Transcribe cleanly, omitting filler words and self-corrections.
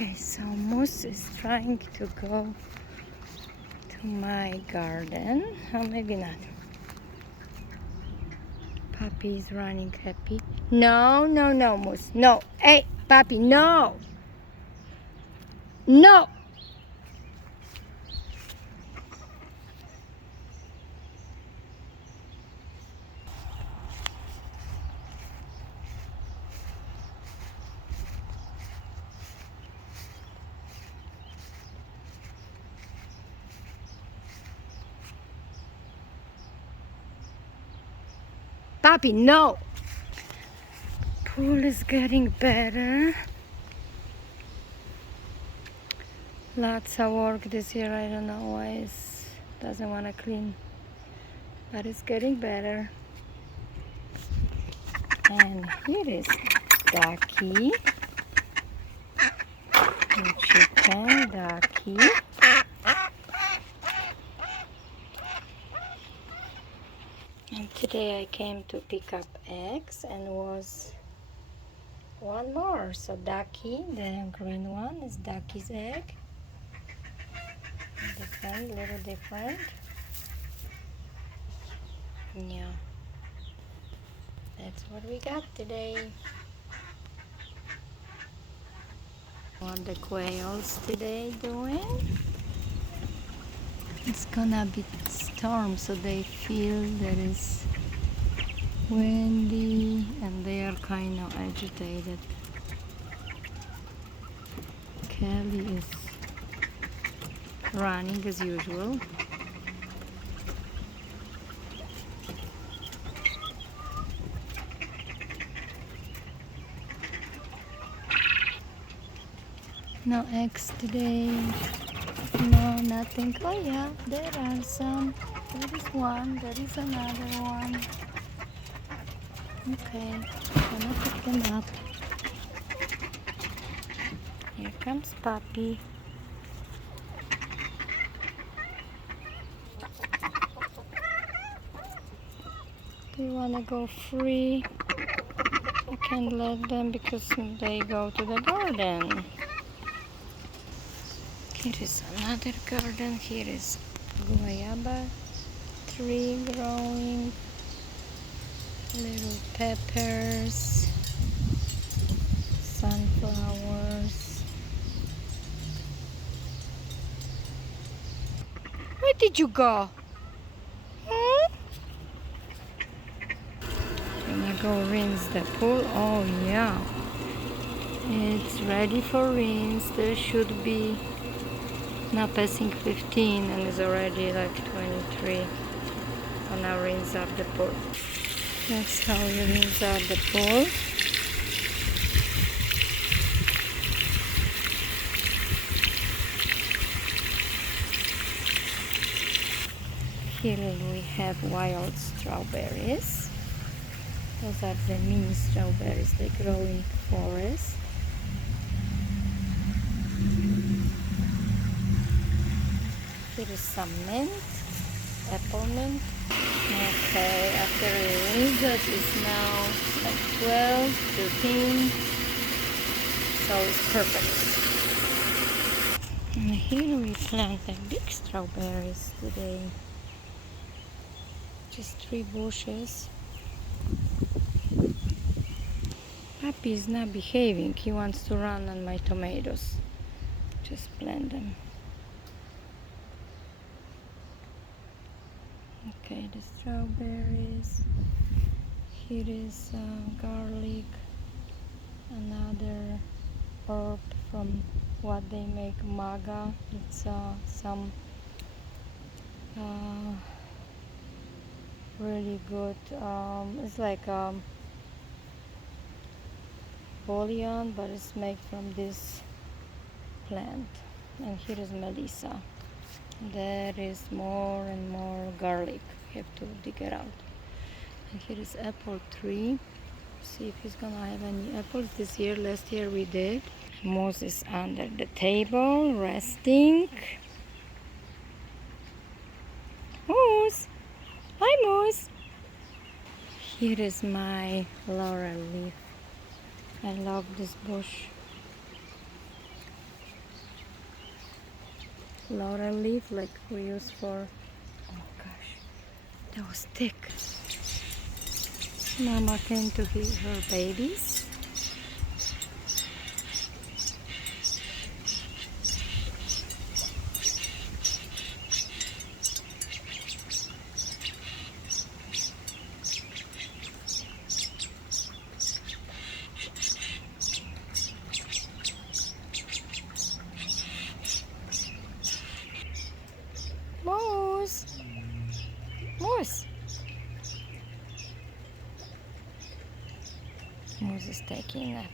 Okay, so Moose is trying to go to my garden. Oh, maybe not. Puppy is running happy. No, no, no, Moose. No. Hey, puppy, no. No. Puppy, no. Pool is getting better. Lots of work this year. I don't know why it doesn't want to clean, but it's getting better. And here is Ducky, the chicken, Ducky. And today I came to pick up eggs and was one more. So Ducky, the green one, is Ducky's egg. Different, little different. Yeah. That's what we got today. What the quails today doing? It's gonna be storm, so they feel that it's windy and they are kind of agitated. Kelly is running as usual. No eggs today. No, nothing. Oh yeah, there are some. There is one. There is another one. Okay, gonna pick them up. Here comes Puppy. Do you wanna go free? I can't let them because they go to the garden. Here is another garden. Here is guayaba tree growing, little peppers, sunflowers. Where did you go? Hmm? Gonna go rinse the pool. Oh yeah, it's ready for rinse. There should be now passing 15 and is already like 23. Gonna rinse up the pool. That's how you rinse out the pool. Here we have wild strawberries. Those are the mini strawberries. They grow in forest. Here is some mint, apple mint. Okay, after we rinse it, it's now like 12, 13. So it's perfect. And here we planted big strawberries today. Just 3 bushes. Puppy is not behaving. He wants to run on my tomatoes. Just plant them. Okay, the strawberries. Here is garlic, another herb from what they make maga. It's some really good. It's like bouillon, but it's made from this plant. And here is melissa. There is more and more garlic. You have to dig it out. And here is apple tree. See if he's gonna have any apples this year. Last year we did. Moose is under the table resting. Moose! Hi Moose! Here is my laurel leaf. I love this bush. laurel leaf like we use for, oh gosh, that was thick. Mama came to feed her babies. Moose! Moose! Moose is taking a nap.